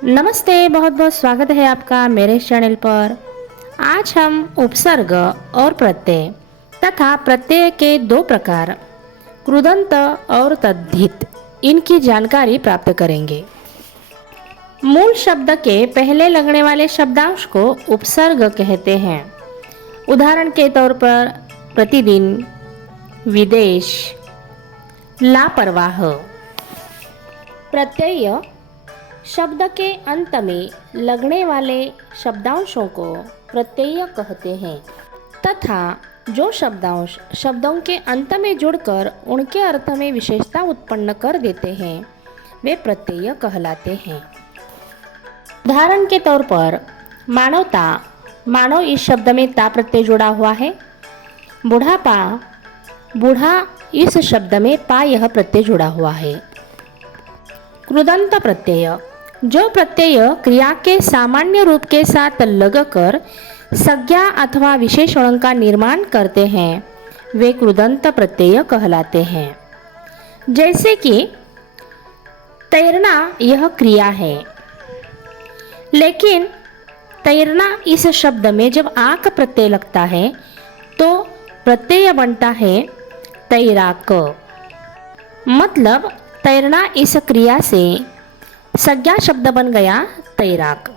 नमस्ते, बहुत बहुत स्वागत है आपका मेरे चैनल पर। आज हम उपसर्ग और प्रत्यय तथा प्रत्यय के दो प्रकार कृदंत और तद्धित इनकी जानकारी प्राप्त करेंगे। मूल शब्द के पहले लगने वाले शब्दांश को उपसर्ग कहते हैं। उदाहरण के तौर पर प्रतिदिन, विदेश, लापरवाह। प्रत्यय शब्द के अंत में लगने वाले शब्दांशों को प्रत्यय कहते हैं तथा जो शब्दांश शब्दों के अंत में जुड़कर उनके अर्थ में विशेषता उत्पन्न कर देते हैं वे प्रत्यय कहलाते हैं। उदाहरण के तौर पर मानवता, मानव इस शब्द में ता प्रत्यय जुड़ा हुआ है। बुढ़ापा, बूढ़ा इस शब्द में पा यह प्रत्यय जुड़ा हुआ है। कृदंत प्रत्यय, जो प्रत्यय क्रिया के सामान्य रूप के साथ लगकर संज्ञा अथवा विशेषण का निर्माण करते हैं वे कृदंत प्रत्यय कहलाते हैं। जैसे कि तैरना यह क्रिया है, लेकिन तैरना इस शब्द में जब आक प्रत्यय लगता है तो प्रत्यय बनता है तैराक। मतलब तैरना इस क्रिया से संज्ञा शब्द बन गया तैराक।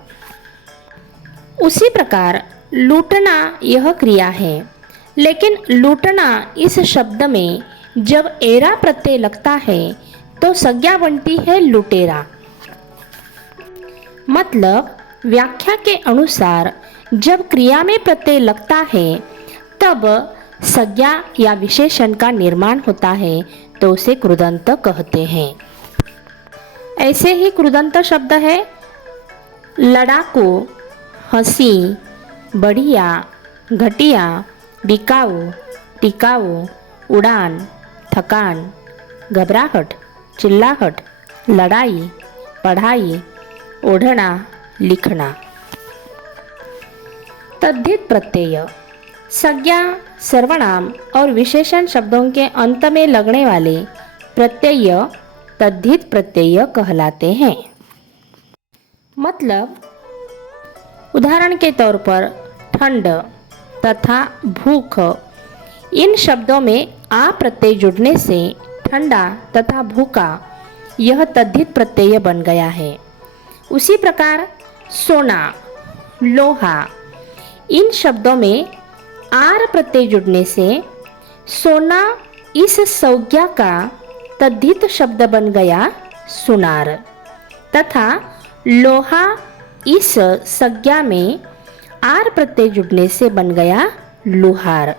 उसी प्रकार लूटना यह क्रिया है, लेकिन लूटना इस शब्द में जब एरा प्रत्यय लगता है तो संज्ञा बनती है लुटेरा। मतलब व्याख्या के अनुसार जब क्रिया में प्रत्यय लगता है तब संज्ञा या विशेषण का निर्माण होता है तो उसे कृदंत कहते हैं। ऐसे ही कृदंत शब्द है लड़ाकू, हंसी, बढ़िया, घटिया, बिकाऊ, टिकाऊ, उड़ान, थकान, घबराहट, चिल्लाहट, लड़ाई, पढ़ाई, ओढ़ना, लिखना। तद्धित प्रत्यय संज्ञा, सर्वनाम और विशेषण शब्दों के अंत में लगने वाले प्रत्यय तद्धित प्रत्यय कहलाते हैं। मतलब उदाहरण के तौर पर ठंड तथा भूख, इन शब्दों में आ प्रत्यय जुड़ने से ठंडा तथा भूखा यह तद्धित प्रत्यय बन गया है। उसी प्रकार सोना, लोहा, इन शब्दों में आर प्रत्यय जुड़ने से सोना इस संज्ञा का तद्धित शब्द बन गया सुनार तथा लोहा इस संज्ञा में आर प्रत्यय जुड़ने से बन गया लुहार।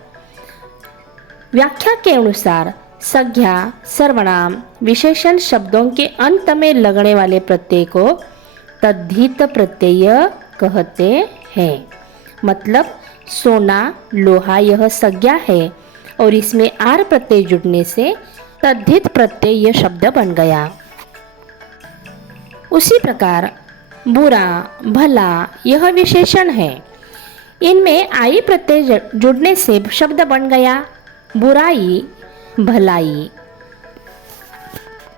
व्याख्या के अनुसार संज्ञा, सर्वनाम, विशेषण शब्दों के अंत में लगने वाले प्रत्यय को तद्धित प्रत्यय कहते हैं। मतलब सोना, लोहा यह संज्ञा है और इसमें आर प्रत्यय जुड़ने से तद्धित प्रत्यय शब्द बन गया। उसी प्रकार बुरा, भला यह विशेषण है, इनमें आई प्रत्यय जुड़ने से शब्द बन गया बुराई, भलाई।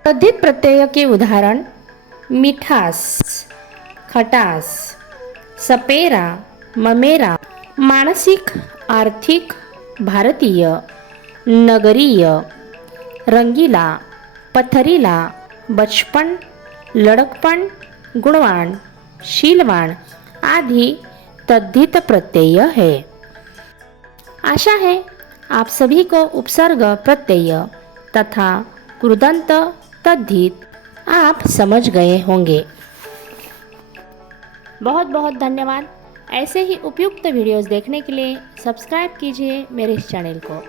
तद्धित प्रत्यय के उदाहरण मिठास, खटास, सपेरा, ममेरा, मानसिक, आर्थिक, भारतीय, नगरीय, रंगीला, पथरीला, बचपन, लड़कपन, गुणवान, शीलवान आदि तद्धित प्रत्यय है। आशा है आप सभी को उपसर्ग, प्रत्यय तथा कृदंत, तद्धित आप समझ गए होंगे। बहुत बहुत धन्यवाद। ऐसे ही उपयुक्त वीडियोस देखने के लिए सब्सक्राइब कीजिए मेरे इस चैनल को।